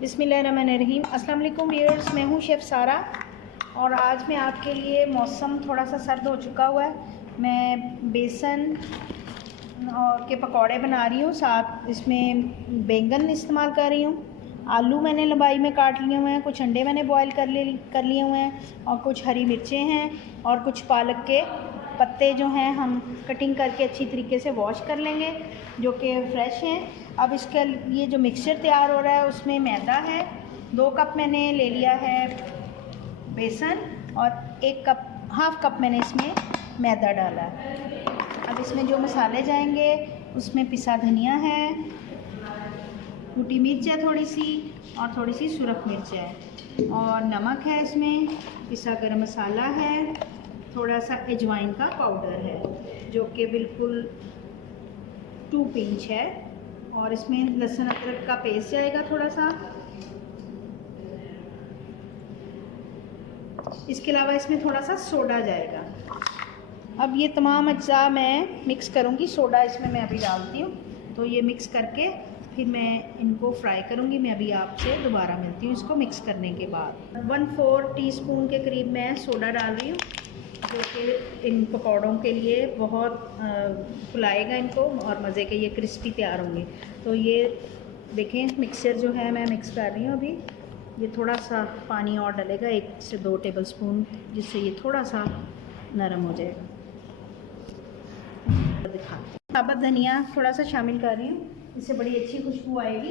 बिस्मिल्लाहिर्रहमानिर्रहीम। अस्सलाम वालेकुम व्यूअर्स, मैं हूँ शेफ़ सारा और आज मैं आपके लिए मौसम थोड़ा सा सर्द हो चुका हुआ है। मैं बेसन के पकौड़े बना रही हूँ, साथ इसमें बैंगन इस्तेमाल कर रही हूँ। आलू मैंने लंबाई में काट लिए हुए हैं, कुछ अंडे मैंने बॉईल कर लिए हुए हैं और कुछ हरी मिर्चें हैं और कुछ पालक के पत्ते जो हैं हम कटिंग करके अच्छी तरीके से वॉश कर लेंगे, जो कि फ्रेश हैं। अब इसके लिए जो मिक्सचर तैयार हो रहा है उसमें मैदा है, 2 कप मैंने ले लिया है बेसन और 1 कप हाफ़ कप मैंने इसमें मैदा डाला है। अब इसमें जो मसाले जाएंगे उसमें पिसा धनिया है, कुटी मिर्च है थोड़ी सी और थोड़ी सी सुरख मिर्च है और नमक है, इसमें पिसा गरम मसाला है, थोड़ा सा अजवाइन का पाउडर है जो कि बिल्कुल 2 पिंच है और इसमें लहसुन अदरक का पेस्ट जाएगा थोड़ा सा। इसके अलावा इसमें थोड़ा सा सोडा जाएगा। अब ये तमाम अज्जा मैं मिक्स करूँगी। सोडा इसमें मैं अभी डालती हूँ, तो ये मिक्स करके फिर मैं इनको फ्राई करूँगी। मैं अभी आपसे दोबारा मिलती हूँ इसको मिक्स करने के बाद। 1/4 टीस्पून के करीब मैं सोडा डाल रही हूँ, जो कि इन पकौड़ों के लिए बहुत फुलाएगा इनको और मज़े के ये क्रिस्पी तैयार होंगे। तो ये देखें मिक्सचर जो है मैं मिक्स कर रही हूँ अभी। ये थोड़ा सा पानी और डलेगा, 1 से 2 टेबलस्पून, जिससे ये थोड़ा सा नरम हो जाएगा। साबुत धनिया थोड़ा सा शामिल कर रही हूँ, इससे बड़ी अच्छी खुशबू आएगी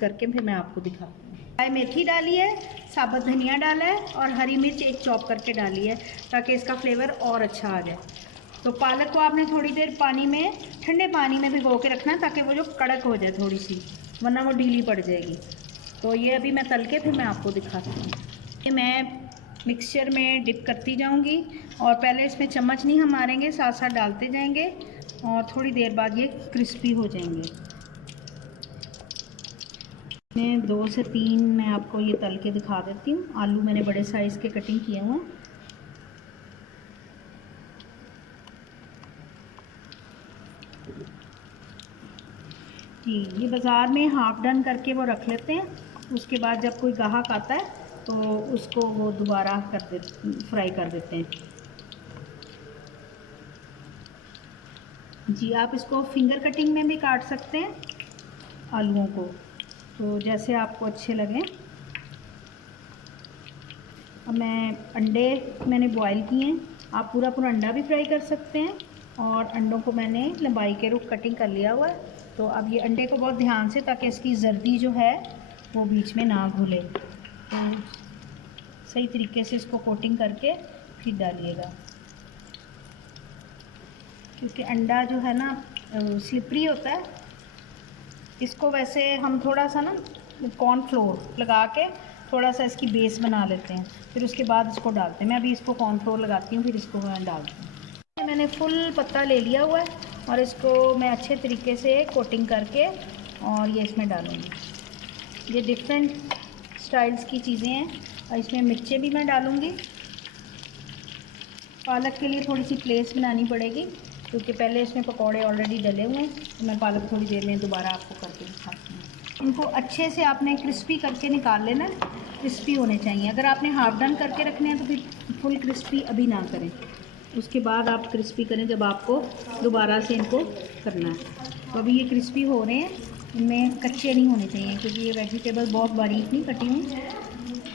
करके फिर मैं आपको दिखाती हूँ। मेथी डाली है, साबुत धनिया डाला है और हरी मिर्च 1 चॉप करके डाली है ताकि इसका फ्लेवर और अच्छा आ जाए। तो पालक को आपने थोड़ी देर पानी में, ठंडे पानी में भिगो के रखना है ताकि वो जो कड़क हो जाए थोड़ी सी, वरना वो ढीली पड़ जाएगी। तो ये अभी मैं तल के फिर मैं आपको दिखाती हूँ। ये मैं मिक्सचर में डिप करती जाऊँगी और पहले इसमें चम्मच नहीं हम मारेंगे, साथ साथ डालते जाएंगे और थोड़ी देर बाद ये क्रिस्पी हो जाएंगे। मैं 2 से 3 मैं आपको ये तल के दिखा देती हूँ। आलू मैंने बड़े साइज़ के कटिंग किए हुए हैं। जी, ये बाज़ार में हाफ़ डन करके वो रख लेते हैं, उसके बाद जब कोई ग्राहक आता है तो उसको वो दोबारा फ्राई कर देते हैं। जी, आप इसको फिंगर कटिंग में भी काट सकते हैं आलूओं को, तो जैसे आपको अच्छे लगें। अब मैंने बॉईल किए हैं, आप पूरा अंडा भी फ्राई कर सकते हैं और अंडों को मैंने लंबाई के रुख कटिंग कर लिया हुआ है। तो अब ये अंडे को बहुत ध्यान से, ताकि इसकी जर्दी जो है वो बीच में ना घुले, तो सही तरीके से इसको कोटिंग करके फिर डालिएगा, क्योंकि अंडा जो है ना स्लिपरी होता है। इसको वैसे हम थोड़ा सा ना कॉर्नफ्लोर लगा के थोड़ा सा इसकी बेस बना लेते हैं, फिर उसके बाद इसको डालते हैं। मैं अभी इसको कॉर्नफ्लोर लगाती हूँ, फिर इसको मैं डालती हूँ। मैंने फुल पत्ता ले लिया हुआ है और इसको मैं अच्छे तरीके से कोटिंग करके और ये इसमें डालूँगी। ये डिफरेंट स्टाइल्स की चीज़ें हैं और इसमें मिर्चें भी मैं डालूँगी। पालक के लिए थोड़ी सी प्लेस बनानी पड़ेगी, क्योंकि पहले इसमें पकौड़े ऑलरेडी डले हुए हैं। तो मैं पालक थोड़ी देर में दोबारा आपको करके दिखाती हूँ। इनको अच्छे से आपने क्रिस्पी करके निकाल लेना है, क्रिस्पी होने चाहिए। अगर आपने हाफ़ डन करके रखने हैं तो फिर फुल क्रिस्पी अभी ना करें, उसके बाद आप क्रिस्पी करें जब आपको दोबारा से इनको करना है। तो अभी ये क्रिस्पी हो रहे हैं, इनमें कच्चे नहीं होने चाहिए, क्योंकि ये वेजिटेबल बहुत बारीक नहीं कटी हुई,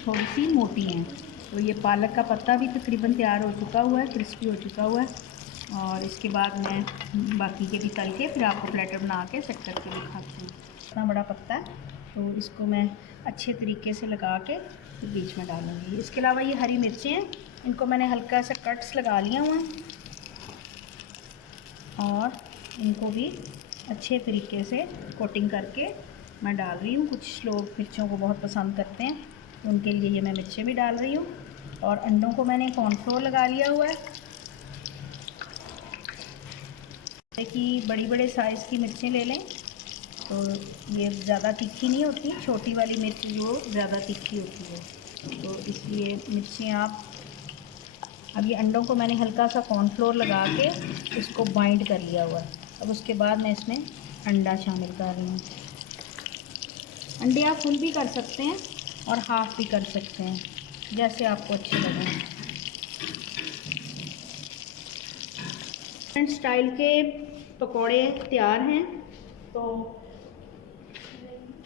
थोड़ी सी मोटी हैं। तो ये पालक का पत्ता भी तकरीबन तैयार हो चुका हुआ है, क्रिस्पी हो चुका हुआ है। और इसके बाद मैं बाकी के भी तल के फिर आपको प्लेटर बना के सेट करके दिखाती हूँ। इतना बड़ा पत्ता है, तो इसको मैं अच्छे तरीके से लगा के बीच में डालूँगी। इसके अलावा ये हरी मिर्चें हैं, इनको मैंने हल्का सा कट्स लगा लिया हुआ है और इनको भी अच्छे तरीके से कोटिंग करके मैं डाल रही हूँ। कुछ लोग मिर्चों को बहुत पसंद करते हैं, तो उनके लिए ये मैं मिर्चें भी डाल रही हूँ। और अंडों को मैंने कॉर्नफ्लोर लगा लिया हुआ है। देखिए, बड़े साइज़ की मिर्चें ले लें, तो ये ज़्यादा तीखी नहीं होती, छोटी वाली मिर्च जो ज़्यादा तीखी होती है, तो इसलिए मिर्चें आप। अब ये अंडों को मैंने हल्का सा कॉर्नफ्लोर लगा के इसको बाइंड कर लिया हुआ है। अब उसके बाद मैं इसमें अंडा शामिल कर रही हूँ। अंडे आप फुल भी कर सकते हैं और हाफ़ भी कर सकते हैं, जैसे आपको अच्छे लगे। फ्रेंड स्टाइल के पकोड़े तैयार हैं, तो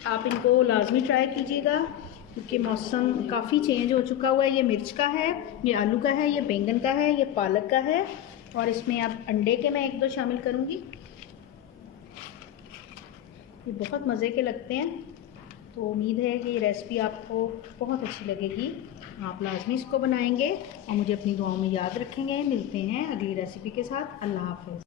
आप इनको लाजमी ट्राई कीजिएगा, क्योंकि मौसम काफ़ी चेंज हो चुका हुआ है। ये मिर्च का है, ये आलू का है, ये बैंगन का है, ये पालक का है, और इसमें आप अंडे के मैं 1-2 शामिल करूँगी। ये बहुत मज़े के लगते हैं, तो उम्मीद है कि ये रेसिपी आपको बहुत अच्छी लगेगी। आप लाजमी इसको बनाएंगे और मुझे अपनी दुआओं में याद रखेंगे। मिलते हैं अगली रेसिपी के साथ। अल्लाह हाफ़िज़।